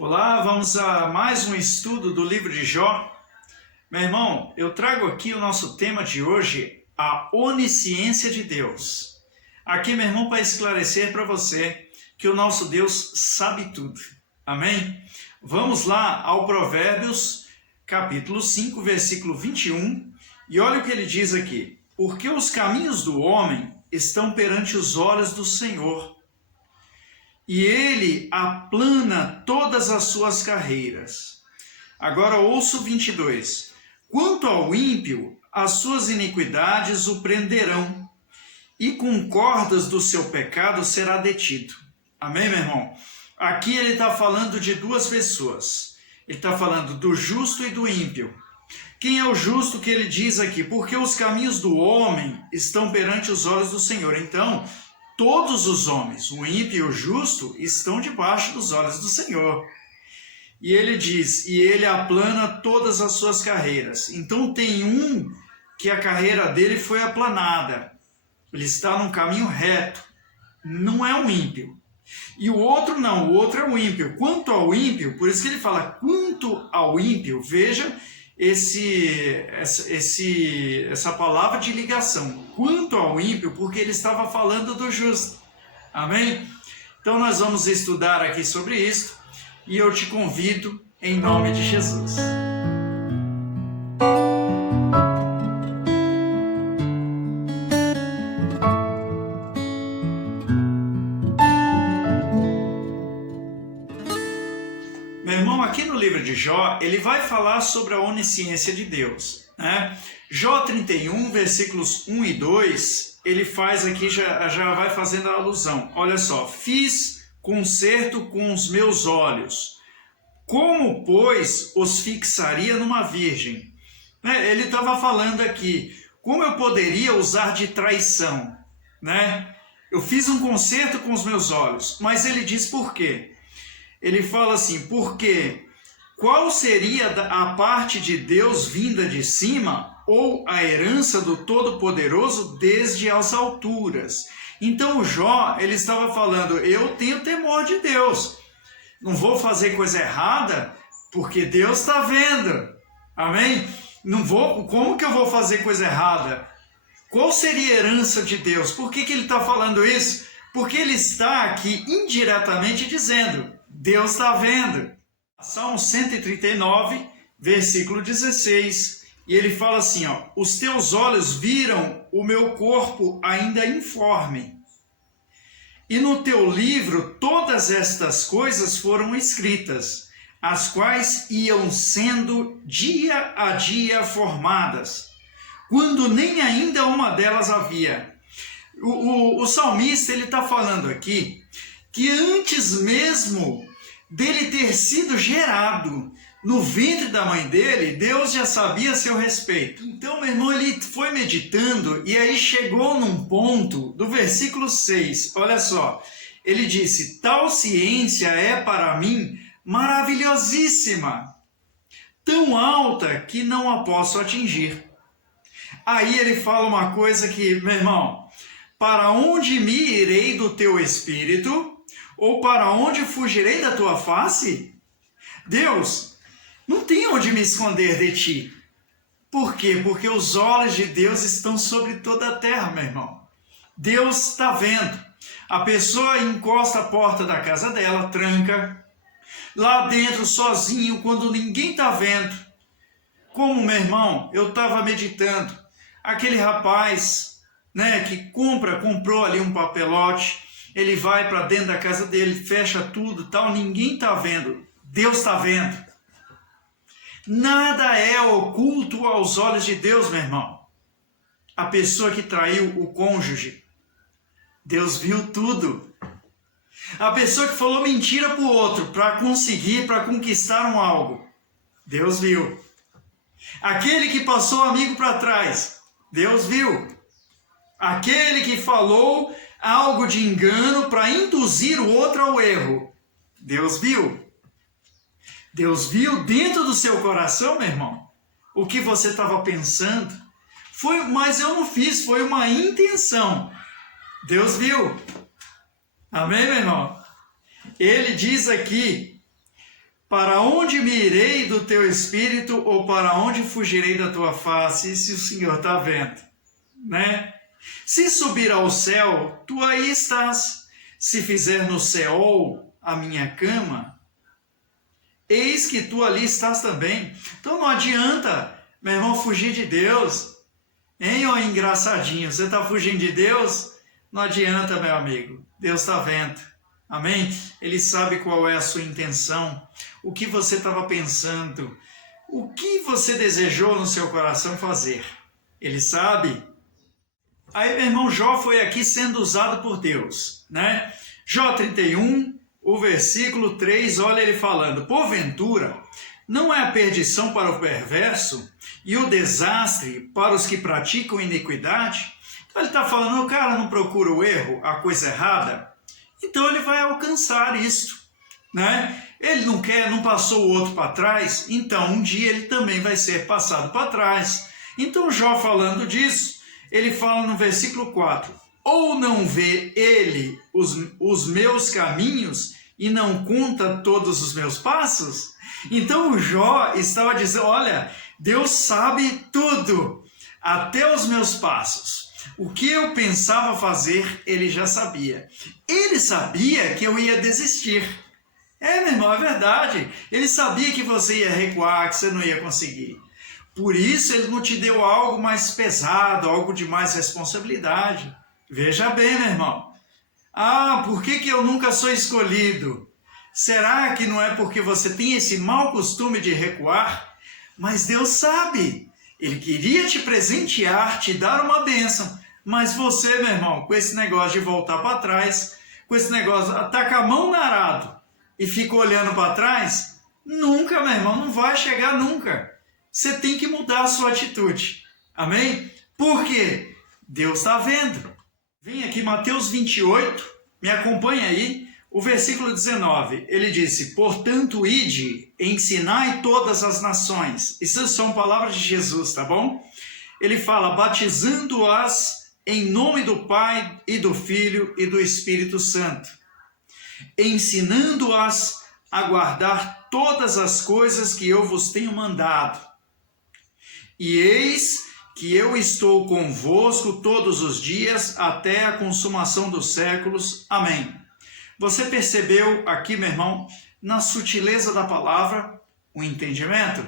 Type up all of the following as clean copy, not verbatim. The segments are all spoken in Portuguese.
Olá, vamos a mais um estudo do livro de Jó. Meu irmão, eu trago aqui o nosso tema de hoje, a onisciência de Deus. Aqui, meu irmão, para esclarecer para você que o nosso Deus sabe tudo. Amém? Vamos lá ao Provérbios, capítulo 5, versículo 21, e olha o que ele diz aqui. Porque os caminhos do homem estão perante os olhos do Senhor, e ele aplana todas as suas carreiras. Agora ouça o 22. Quanto ao ímpio, as suas iniquidades o prenderão, e com cordas do seu pecado será detido. Amém, meu irmão? Aqui ele está falando de duas pessoas. Ele está falando do justo e do ímpio. Quem é o justo que ele diz aqui? Porque os caminhos do homem estão perante os olhos do Senhor. Então, todos os homens, o ímpio e o justo, estão debaixo dos olhos do Senhor. E ele diz, e ele aplana todas as suas carreiras. Então tem um que a carreira dele foi aplanada. Ele está num caminho reto. Não é um ímpio. E o outro não, o outro é o ímpio. Quanto ao ímpio, por isso que ele fala, quanto ao ímpio, veja essa palavra de ligação, quanto ao ímpio, porque ele estava falando do justo. Amém? Então nós vamos estudar aqui sobre isso e eu te convido em nome de Jesus. Meu irmão, aqui no livro de Jó, ele vai falar sobre a onisciência de Deus, né? Jó 31, versículos 1 e 2, ele faz aqui, já vai fazendo a alusão. Olha só, fiz concerto com os meus olhos, como, pois, os fixaria numa virgem? Ele estava falando aqui, como eu poderia usar de traição, né? Eu fiz um concerto com os meus olhos, mas ele diz por quê? Ele fala assim, porque qual seria a parte de Deus vinda de cima ou a herança do Todo-Poderoso desde as alturas? Então o Jó, ele estava falando, eu tenho temor de Deus, não vou fazer coisa errada porque Deus está vendo, amém? Como que eu vou fazer coisa errada? Qual seria a herança de Deus? Por que ele está falando isso? Porque ele está aqui indiretamente dizendo, Deus está vendo. Salmo 139, versículo 16, e ele fala assim, ó, os teus olhos viram o meu corpo ainda informe, e no teu livro todas estas coisas foram escritas, as quais iam sendo dia a dia formadas, quando nem ainda uma delas havia. O salmista, ele está falando aqui, que antes mesmo dele ter sido gerado no ventre da mãe dele, Deus já sabia a seu respeito. Então, meu irmão, ele foi meditando e aí chegou num ponto do versículo 6, olha só, ele disse, tal ciência é para mim maravilhosíssima, tão alta que não a posso atingir. Aí ele fala uma coisa que, meu irmão, para onde me irei do teu espírito? Ou para onde fugirei da tua face? Deus, não tem onde me esconder de ti. Por quê? Porque os olhos de Deus estão sobre toda a terra, meu irmão. Deus está vendo. A pessoa encosta a porta da casa dela, tranca, lá dentro sozinho, quando ninguém está vendo. Como, meu irmão, eu estava meditando, aquele rapaz, né, que comprou ali um papelote, ele vai para dentro da casa dele, fecha tudo, tal, ninguém está vendo, Deus está vendo. Nada é oculto aos olhos de Deus, meu irmão. A pessoa que traiu o cônjuge, Deus viu tudo. A pessoa que falou mentira para o outro, para conquistar um algo, Deus viu. Aquele que passou o amigo para trás, Deus viu. Aquele que falou algo de engano para induzir o outro ao erro, Deus viu. Deus viu dentro do seu coração, meu irmão, o que você estava pensando. Mas eu não fiz, foi uma intenção. Deus viu. Amém, meu irmão? Ele diz aqui, Para onde me irei do teu espírito, ou para onde fugirei da tua face? Se o Senhor está vendo, né? Se subir ao céu, tu aí estás. Se fizer no Seol a minha cama, eis que tu ali estás também. Então não adianta, meu irmão, fugir de Deus. Hein, ô engraçadinho? Você está fugindo de Deus? Não adianta, meu amigo. Deus está vendo. Amém? Ele sabe qual é a sua intenção, o que você estava pensando, o que você desejou no seu coração fazer. Ele sabe. Aí, meu irmão, Jó foi aqui sendo usado por Deus, né? Jó 31, o versículo 3, olha ele falando: porventura, não é a perdição para o perverso e o desastre para os que praticam iniquidade? Então ele está falando, o cara não procura o erro, a coisa errada, então ele vai alcançar isto, né? Ele não quer, não passou o outro para trás, então um dia ele também vai ser passado para trás. Então Jó falando disso, ele fala no versículo 4, ou não vê ele os meus caminhos e não conta todos os meus passos? Então o Jó estava dizendo, olha, Deus sabe tudo, até os meus passos. O que eu pensava fazer, ele já sabia. Ele sabia que eu ia desistir. Meu irmão, é verdade. Ele sabia que você ia recuar, que você não ia conseguir. Por isso, ele não te deu algo mais pesado, algo de mais responsabilidade. Veja bem, meu irmão. Por que eu nunca sou escolhido? Será que não é porque você tem esse mau costume de recuar? Mas Deus sabe. Ele queria te presentear, te dar uma bênção. Mas você, meu irmão, com esse negócio de voltar para trás, com esse negócio, taca a mão no arado e fica olhando para trás, nunca, meu irmão, não vai chegar nunca. Você tem que mudar a sua atitude. Amém? Por quê? Deus está vendo. Vem aqui, Mateus 28, me acompanha aí, o versículo 19. Ele disse, portanto, ide, ensinai todas as nações. Isso são palavras de Jesus, tá bom? Ele fala, batizando-as em nome do Pai e do Filho e do Espírito Santo, ensinando-as a guardar todas as coisas que eu vos tenho mandado. E eis que eu estou convosco todos os dias até a consumação dos séculos. Amém. Você percebeu aqui, meu irmão, na sutileza da palavra, o entendimento?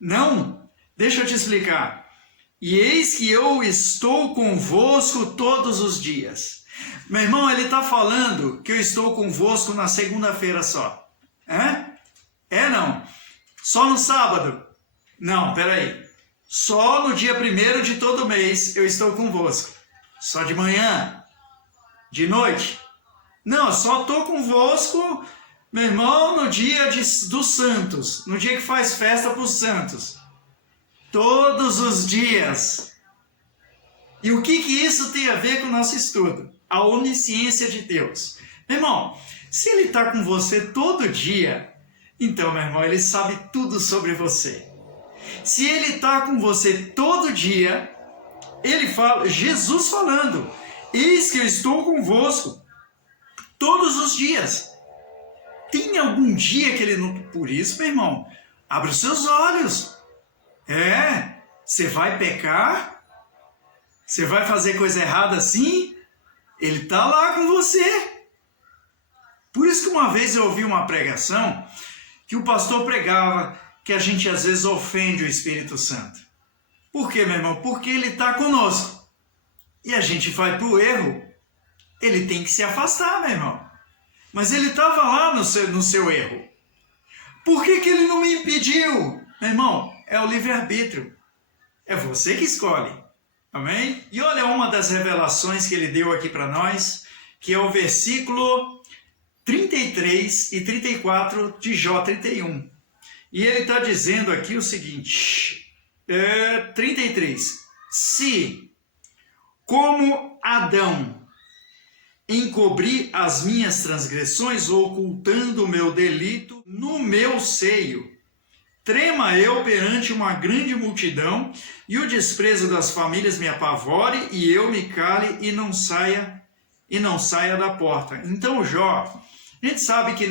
Não? Deixa eu te explicar. E eis que eu estou convosco todos os dias. Meu irmão, ele está falando que eu estou convosco na segunda-feira só. Não? Só no sábado? Não, peraí. Só no dia 1º de todo mês eu estou convosco. Só de manhã? De noite? Não, só estou convosco, meu irmão, no dia dos santos. No dia que faz festa para os santos. Todos os dias. E o que isso tem a ver com o nosso estudo? A onisciência de Deus. Meu irmão, se ele está com você todo dia, então, meu irmão, ele sabe tudo sobre você. Se ele está com você todo dia, ele fala, Jesus falando, eis que eu estou convosco todos os dias. Tem algum dia que ele não... Por isso, meu irmão, abre os seus olhos. Você vai pecar? Você vai fazer coisa errada assim? Ele está lá com você. Por isso que uma vez eu ouvi uma pregação que o pastor pregava que a gente às vezes ofende o Espírito Santo. Por quê, meu irmão? Porque ele está conosco. E a gente vai para o erro. Ele tem que se afastar, meu irmão. Mas ele estava lá no seu erro. Por que ele não me impediu? Meu irmão, é o livre-arbítrio. É você que escolhe. Amém? E olha uma das revelações que ele deu aqui para nós, que é o versículo 33 e 34 de Jó 31. E ele está dizendo aqui o seguinte, 33. Se, como Adão, encobri as minhas transgressões, ocultando o meu delito no meu seio, trema eu perante uma grande multidão, e o desprezo das famílias me apavore, e eu me cale e não saia da porta. Então, Jó, a gente sabe que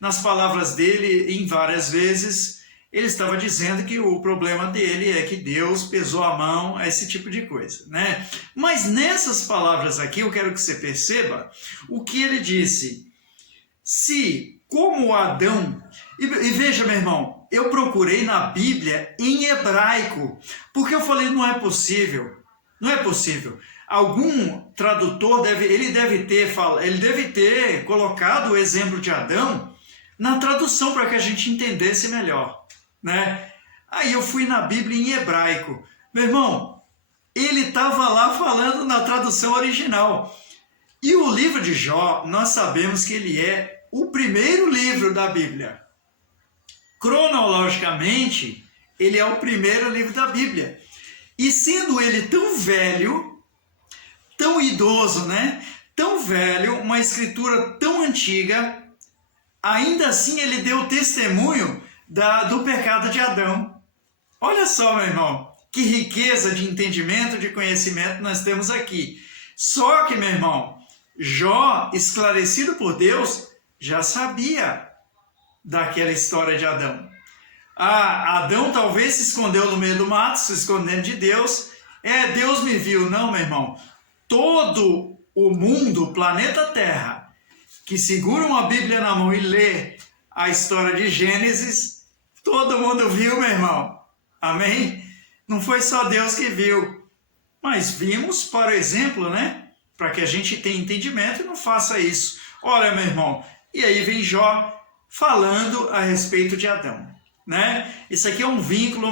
nas palavras dele, em várias vezes, ele estava dizendo que o problema dele é que Deus pesou a mão, esse tipo de coisa, né? Mas nessas palavras aqui, eu quero que você perceba o que ele disse. Se, como Adão... E veja, meu irmão, eu procurei na Bíblia em hebraico, porque eu falei, não é possível, não é possível. Algum tradutor deve ter colocado o exemplo de Adão na tradução para que a gente entendesse melhor, né? Aí eu fui na Bíblia em hebraico. Meu irmão, ele estava lá falando na tradução original. E o livro de Jó, nós sabemos que ele é o primeiro livro da Bíblia. Cronologicamente, ele é o primeiro livro da Bíblia. E sendo ele tão velho, tão idoso, né? Tão velho, uma escritura tão antiga, ainda assim ele deu testemunho do pecado de Adão. Olha só, meu irmão, que riqueza de entendimento, de conhecimento nós temos aqui. Só que, meu irmão, Jó, esclarecido por Deus, já sabia daquela história de Adão. Adão talvez se escondeu no meio do mato, se escondendo de Deus. Deus me viu. Não, meu irmão. Todo o mundo, o planeta Terra, que segura uma Bíblia na mão e lê a história de Gênesis, todo mundo viu, meu irmão. Amém? Não foi só Deus que viu. Mas vimos, para o exemplo, né? Para que a gente tenha entendimento e não faça isso. Olha, meu irmão, e aí vem Jó falando a respeito de Adão, né? Isso aqui é um vínculo,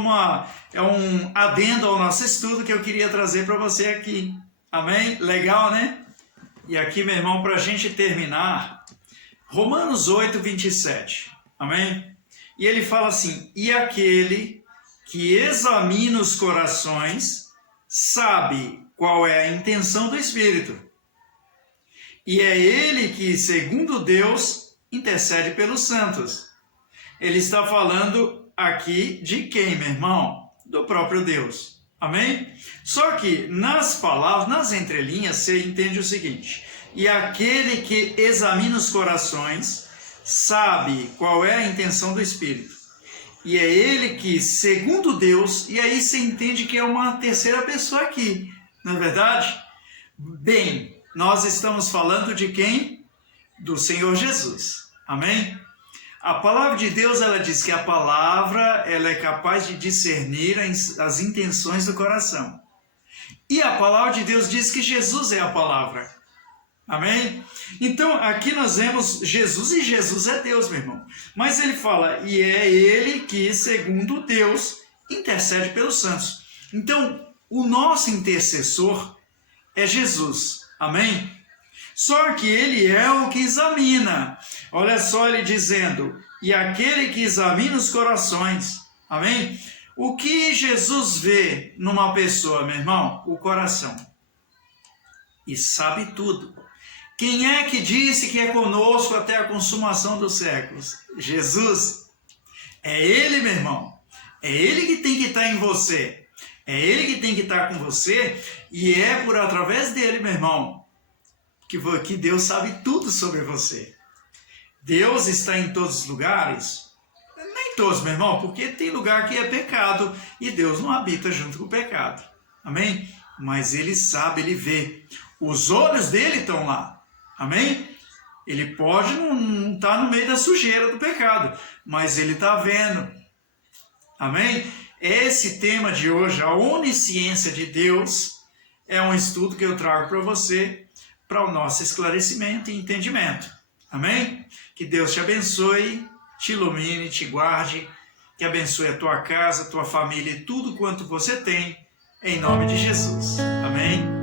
é um adendo ao nosso estudo que eu queria trazer para você aqui. Amém? Legal, né? E aqui, meu irmão, para a gente terminar, Romanos 8, 27. Amém? E ele fala assim, e aquele que examina os corações sabe qual é a intenção do Espírito. E é ele que, segundo Deus, intercede pelos santos. Ele está falando aqui de quem, meu irmão? Do próprio Deus. Amém? Só que nas palavras, nas entrelinhas, você entende o seguinte. E aquele que examina os corações sabe qual é a intenção do Espírito. E é ele que, segundo Deus, e aí você entende que é uma terceira pessoa aqui. Não é verdade? Bem, nós estamos falando de quem? Do Senhor Jesus. Amém? A palavra de Deus, ela diz que a palavra ela é capaz de discernir as intenções do coração. E a palavra de Deus diz que Jesus é a palavra. Amém? Então, aqui nós vemos Jesus, e Jesus é Deus, meu irmão. Mas ele fala, e é ele que, segundo Deus, intercede pelos santos. Então, o nosso intercessor é Jesus. Amém? Só que ele é o que examina. Olha só ele dizendo, e aquele que examina os corações. Amém? O que Jesus vê numa pessoa, meu irmão? O coração. E sabe tudo. Quem é que disse que é conosco até a consumação dos séculos? Jesus. É ele, meu irmão. É ele que tem que estar em você. É ele que tem que estar com você. E é por através dele, meu irmão, que Deus sabe tudo sobre você. Deus está em todos os lugares? Nem todos, meu irmão, porque tem lugar que é pecado e Deus não habita junto com o pecado. Amém? Mas ele sabe, ele vê. Os olhos dele estão lá. Amém? Ele pode não estar no meio da sujeira do pecado, mas ele está vendo. Amém? Esse tema de hoje, a onisciência de Deus, é um estudo que eu trago para você, para o nosso esclarecimento e entendimento. Amém? Que Deus te abençoe, te ilumine, te guarde, que abençoe a tua casa, a tua família e tudo quanto você tem, em nome de Jesus. Amém?